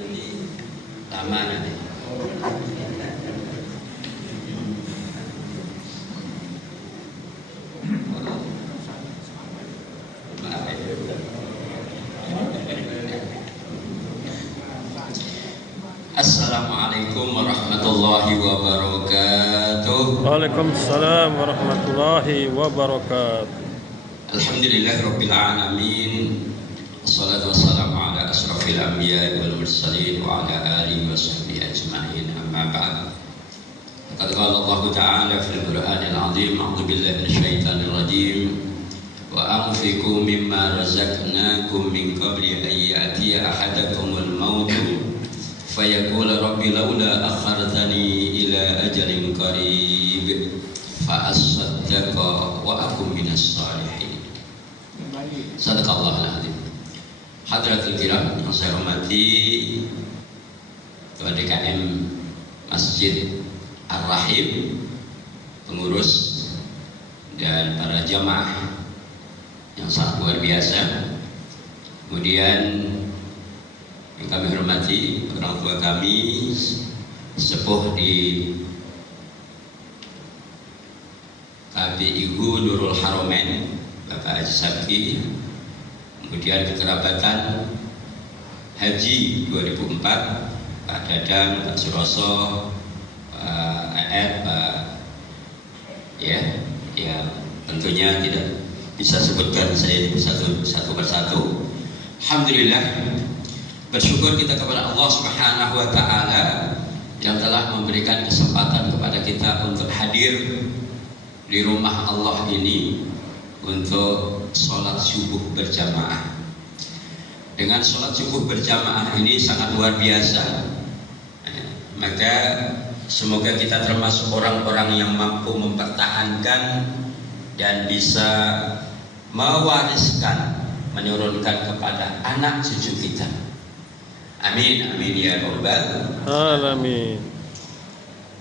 Jadi lama nanti. Assalamualaikum warahmatullahi wabarakatuh. Waalaikumsalam warahmatullahi wabarakatuh. Alhamdulillahirabbil alamin. Wassalatu wassalamu ala asrofil anbiya'i wal mursalin wa ala alihi wa sahbihi ajma'in. Amma ba'd. Qad qala Allah ta'ala fil Qur'anil 'azim, a'udzu billahi minasyaitonir rajim. Wa anfiqu mimma razaqnakum min qabli an ya'tiya ahadakumul maut fayaqula rabbi laula akhartani ila ajalin qarib fa asaddaqa wa akum minas shalihin. Sadaqallahul azim. Hadratul kiram yang saya hormati Ketua DKM Masjid Ar-Rahim, pengurus dan para jamaah yang sangat luar biasa. Kemudian yang kami hormati orang tua kami sepuh di KBIU Nurul Haromen, Bapak Haji Sabki. Kemudian kekerabatan Haji 2004, Pak Dadang, Pak Suroso, Pak Aed, Pak ya tentunya tidak bisa sebutkan saya satu persatu. Alhamdulillah, bersyukur kita kepada Allah Subhanahu wa Ta'ala yang telah memberikan kesempatan kepada kita untuk hadir di rumah Allah ini untuk sholat subuh berjamaah. Dengan sholat subuh berjamaah ini sangat luar biasa. Maka semoga kita termasuk orang-orang yang mampu mempertahankan dan bisa mewariskan, menurunkan kepada anak cucu kita. Amin, amin ya rabbal Alamin.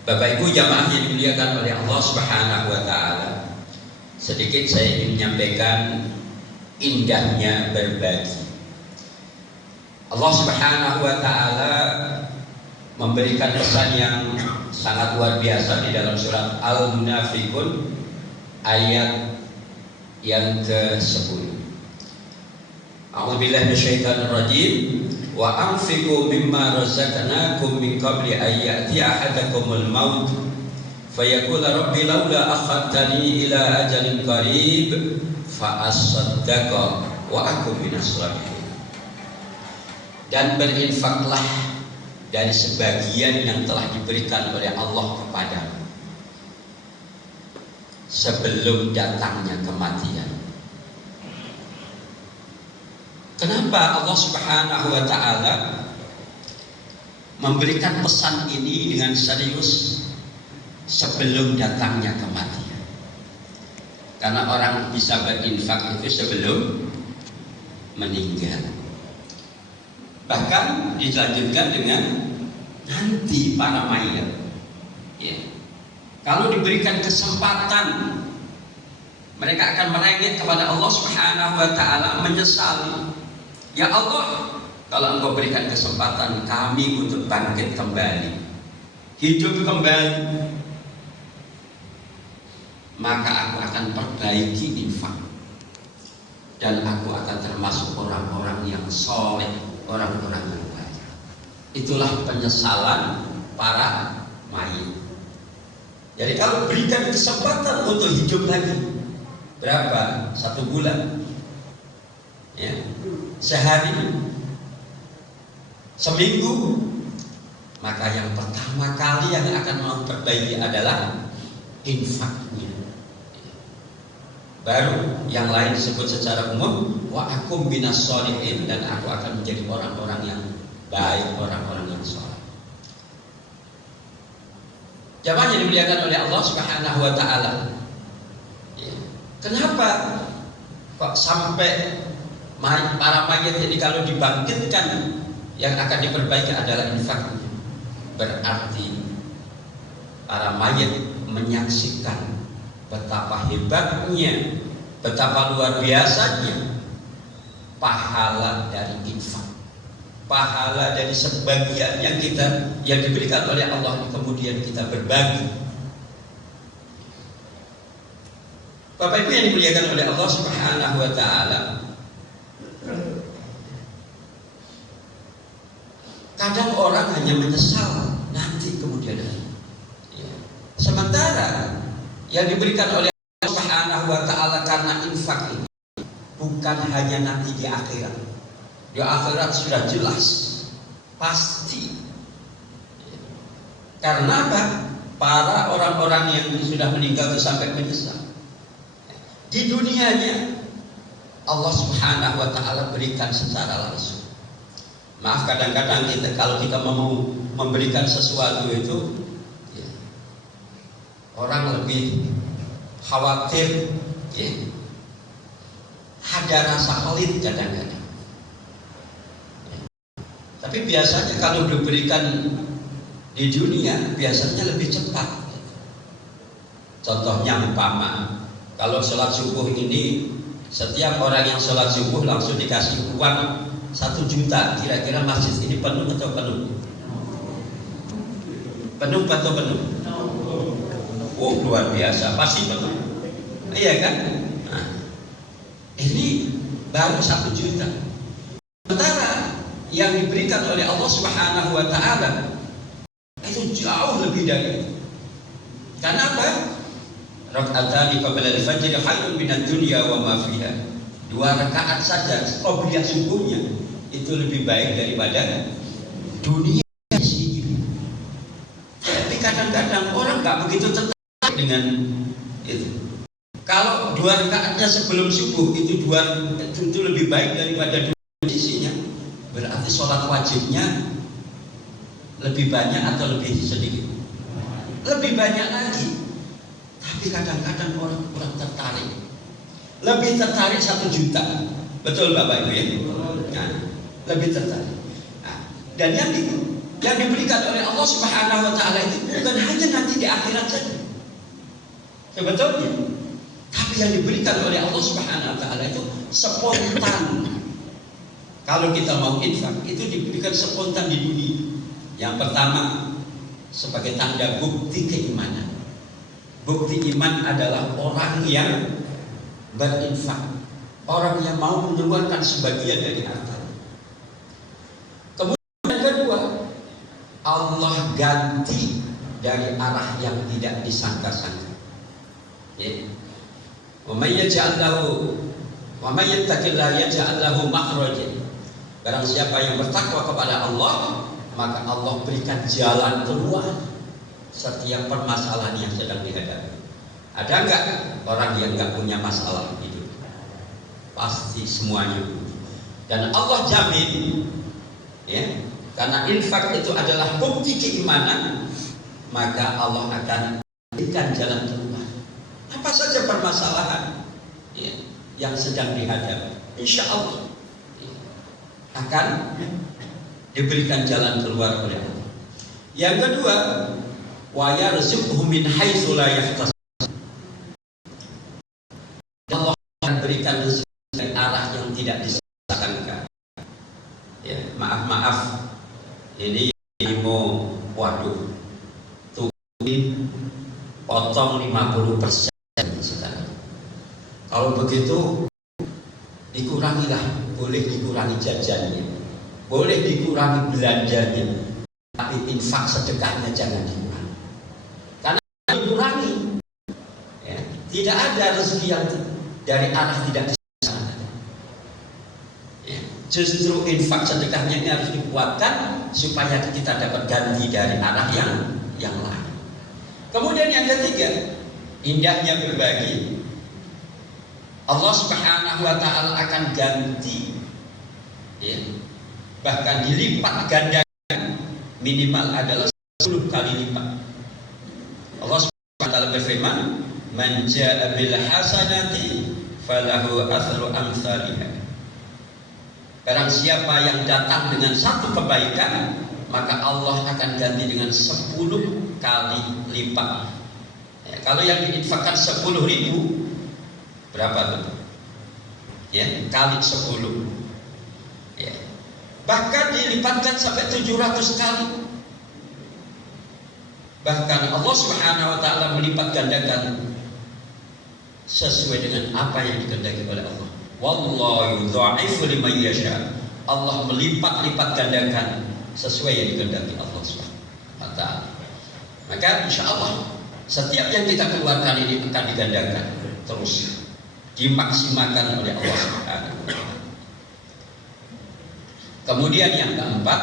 Bapak Ibu jamaah yang dimuliakan oleh Allah Subhanahu wa Ta'ala, sedikit saya ingin menyampaikan indahnya berbagi. Allah Subhanahu wa Ta'ala memberikan pesan yang sangat luar biasa di dalam surat Al-Munafiqun ayat yang ke-10. A'udzubillahi minasyaitonir rajim. Wa anfiqu mimma razaqnakum min qabli an ya'tiya ahadakumul maut fayaqula rabbi laula akhartani ila ajalin qarib fa asaddaqa wa akum minas shalihin. Dan berinfaklah dari sebagian yang telah diberikan oleh Allah kepadamu sebelum datangnya kematian. Kenapa Allah Subhanahu wa Ta'ala memberikan pesan ini dengan serius sebelum datangnya kematian? Karena orang bisa berinfak itu sebelum meninggal. Bahkan dilanjutkan dengan nanti para mayat. Ya. Kalau diberikan kesempatan, mereka akan merengek kepada Allah Subhanahu wa Ta'ala, menyesali. Ya Allah, kalau Engkau berikan kesempatan kami untuk bangkit kembali, hidup kembali, maka aku akan perbaiki infak dan aku akan termasuk orang-orang yang soleh, orang-orang yang baik. Itulah penyesalan para mayit. Jadi kalau berikan kesempatan untuk hidup lagi, berapa? 1 bulan, ya, sehari, seminggu, maka yang pertama kali yang akan memperbaiki adalah infaknya. Baru yang lain disebut secara umum wa akum minas sholihin, dan aku akan menjadi orang-orang yang baik, orang-orang yang saleh. Jamaah yang dimuliakan oleh Allah Subhanahu wa Ta'ala, kenapa kok sampai para mayat ini kalau dibangkitkan yang akan diperbaiki adalah infak? Berarti para mayat menyaksikan betapa hebatnya, betapa luar biasanya pahala dari infak. pahala dari sebagian yang diberikan oleh Allah, kemudian kita berbagi. Bapak Ibu yang dimuliakan oleh Allah Subhanahu wa taala, kadang orang hanya menyesal nanti kemudian hari. Sementara yang diberikan oleh Allah Subhanahu wa taala karena infak ini bukan hanya nanti di akhirat. Di akhirat sudah jelas, pasti. Karena apa? Para orang-orang yang sudah meninggal itu sampai menyesal. Di dunianya Allah Subhanahu wa taala berikan secara langsung. Maaf, kadang-kadang kalau kita mau memberikan sesuatu itu orang lebih khawatir, ada rasa pelit kadang-kadang. Tapi biasanya kalau diberikan di dunia biasanya lebih cepat. Contohnya umpama, kalau sholat subuh ini setiap orang yang sholat subuh langsung dikasih uang 1 juta, kira-kira masjid ini penuh atau penuh? Penuh atau penuh? Oh, luar biasa, pasti penuh. Iya kan? Nah, ini baru 1 juta. Sementara yang diberikan oleh Allah Subhanahu wa taala itu jauh lebih dari itu. Karena apa? Rak'atani qabla al-fajr khairun minad dunya wa ma fiha. 2 rakaat saja qobliyah subuhnya itu lebih baik daripada dunia di sini. Tapi kadang-kadang orang nggak begitu tertarik dengan itu. Kalau 2 rakaatnya sebelum subuh itu lebih baik daripada dunia isinya, berarti sholat wajibnya lebih banyak atau lebih sedikit? Lebih banyak lagi. Tapi kadang-kadang orang kurang tertarik. Lebih tertarik 1 juta. Betul Bapak Ibu ya? Nah, lebih tertarik. Nah, dan yang diberikan oleh Allah Subhanahu wa taala itu bukan hanya nanti di akhirat saja. Sebetulnya. Tapi yang diberikan oleh Allah Subhanahu wa taala itu spontan. Kalau kita mau infak itu diberikan spontan di dunia. Yang pertama sebagai tanda bukti keimanan. Bukti iman adalah orang yang berinfak, orang yang mau mengeluarkan sebagian dari harta. Kemudian yang kedua, Allah ganti dari arah yang tidak disangka-sangka. Wa may yattaqillaha yaj'al lahu makhraja. Barang siapa yang bertakwa kepada Allah, maka Allah berikan jalan keluar setiap permasalahan yang sedang dihadapi. Ada enggak orang yang enggak punya masalah hidup? Pasti semuanya. Dan Allah jamin, ya, karena infak itu adalah bukti keimanan, maka Allah akan berikan jalan keluar. Apa saja permasalahan yang sedang dihadapi, insya Allah akan diberikan jalan keluar oleh Allah. Yang kedua, wa yarzuqhu min haitsu la yahtasib. Allah akan berikan rezeki dari arah yang tidak disangka. Ya, maaf. Ini mau potong 50% sekarang. Kalau begitu dikurangilah, boleh dikurangi jajannya, boleh dikurangi belanjanya, tapi infak sedekahnya jangan dikurangi. Karena dikurangi, ya, tidak ada rezeki yang dari arah tidak disangka. Ya, justru infak sedekahnya ini harus dikuatkan supaya kita dapat ganti dari arah yang lain. Kemudian yang ketiga, indahnya berbagi. Allah Subhanahu wa taala akan ganti, ya, bahkan dilipat gandakan, minimal adalah 10 kali lipat. Allah Subhanahu wa taala berfirman, "Man jaa'a bil hasanati falahu athru amsalihha." Barang siapa yang datang dengan satu kebaikan, maka Allah akan ganti dengan 10 kali lipat. Ya, kalau yang diinfakkan 10.000, berapa tuh? Ya, kali 10. Ya. bahkan dilipatkan sampai 700 kali. Bahkan Allah Subhanahu wa taala melipat gandakan sesuai dengan apa yang dikehendaki oleh Allah. Wallahu yudha'ifu liman yasha. Allah melipat-lipat gandakan sesuai yang dikehendaki Allah Subhanahu wa taala. Maka insya Allah setiap yang kita keluarkan ini akan digandakan terus, dimaksimalkan oleh Allah Subhanahu wa taala. Kemudian yang keempat,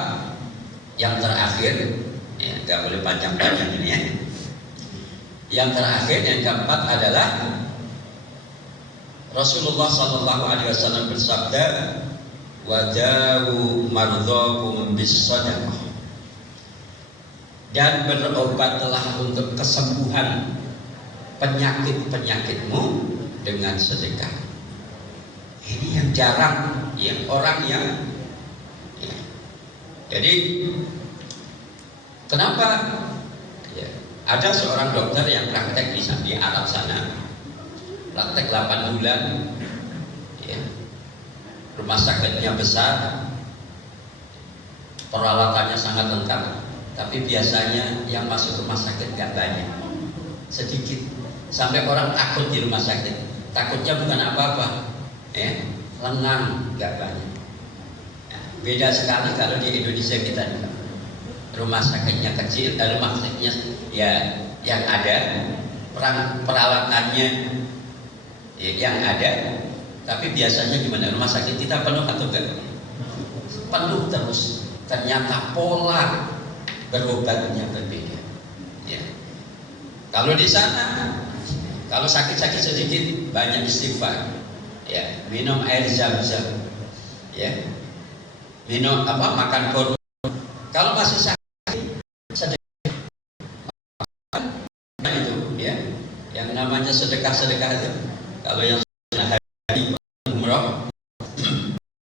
yang terakhir, ya, nggak boleh panjang-panjang ini ya. Yang terakhir, yang keempat adalah Rasulullah SAW bersabda, "Wadawu mardhakum bis-shadaqah." Dan berobatlah untuk kesembuhan penyakit-penyakitmu dengan sedekah. Ini yang jarang ya, orang yang ya. Jadi kenapa ya, ada seorang dokter yang praktek di Arab sana, praktek 8 bulan ya. Rumah sakitnya besar, peralatannya sangat lengkap, tapi biasanya yang masuk rumah sakit gak banyak, sedikit, sampai orang takut di rumah sakit. Takutnya bukan apa-apa ya, lengang gak banyak. Nah, beda sekali kalau di Indonesia kita juga. Rumah sakitnya kecil, rumah sakitnya ya yang ada, peralatannya ya, yang ada, tapi biasanya gimana? Rumah sakit kita penuh atau enggak? Penuh terus. Ternyata pola berobatnya berbeda. Ya. Kalau di sana, kalau sakit-sakit sedikit banyak istighfar, ya minum air zam-zam, ya minum apa, makan kurma. Kalau masih sakit sedekah itu, ya yang namanya sedekah itu. Kalau yang sudah hari umroh,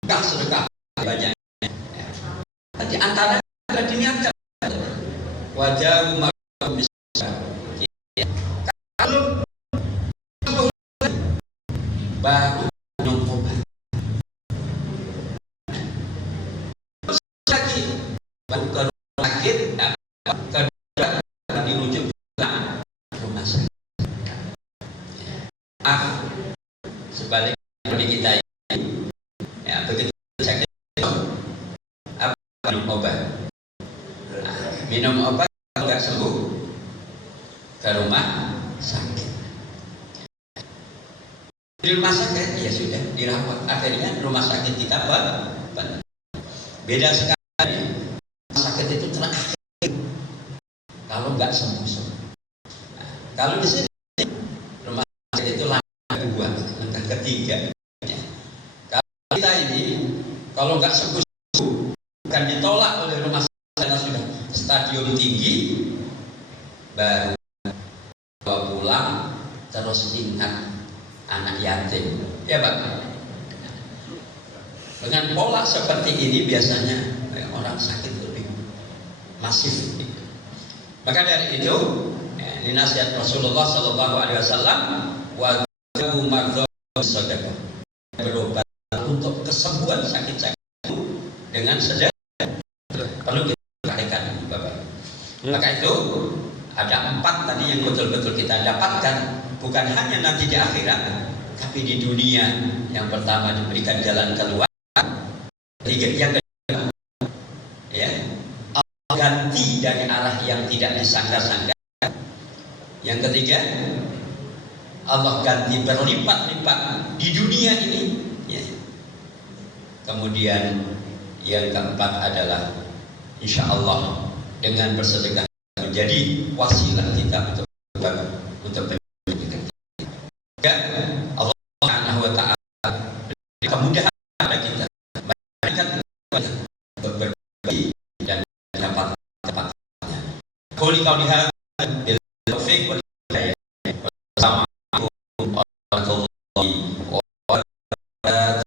sedekah banyak. Ya. Nanti antara diniatkan wajah bisa. Ya. Kalau baru minum obat. Lagi baru ke rumah sakit, dirujuk ke rumah sakit. Sebaliknya di kita ini, ya begitu sakit, apa minum obat. Nah, minum obat kalau nggak sembuh ke rumah sakit. Di rumah sakit ya sudah dirawat. Akhirnya rumah sakit kita beda sekali. Rumah sakit itu terakhir kalau nggak sembuh. Nah, kalau di sini rumah sakit itu langkah kedua, langkah ketiga. Ya. Kalau kita ini kalau nggak sembuh akan ditolak oleh rumah sakit karena sudah stadium tinggi, baru pulang terus ingat anak yatim, ya Pak. Dengan pola seperti ini biasanya orang sakit lebih masif. Maka dari itu, ini nasihat Rasulullah SAW, wadawu mardhakum bis-shadaqah. Berobat untuk kesembuhan sakit-sakitmu dengan sedekah. Perlu kita perhatikan, Bapak. Maka itu ada 4 tadi yang betul-betul kita dapatkan, bukan hanya nanti di akhirat, tapi di dunia. Yang pertama diberikan jalan keluar, yang kedua ya, Allah ganti dari arah yang tidak disangka-sangka. Yang ketiga, Allah ganti berlipat-lipat di dunia ini ya. Kemudian yang keempat adalah insya Allah dengan bersedekah menjadi wasilah kita untuk pendidikan. Ya, Allah Subhanahu wa taala kemudahan pada kita berbagi dan dapat tepatnya. Qul qaulihal bil taufiq wal hidayah. Wassalamualaikum warahmatullahi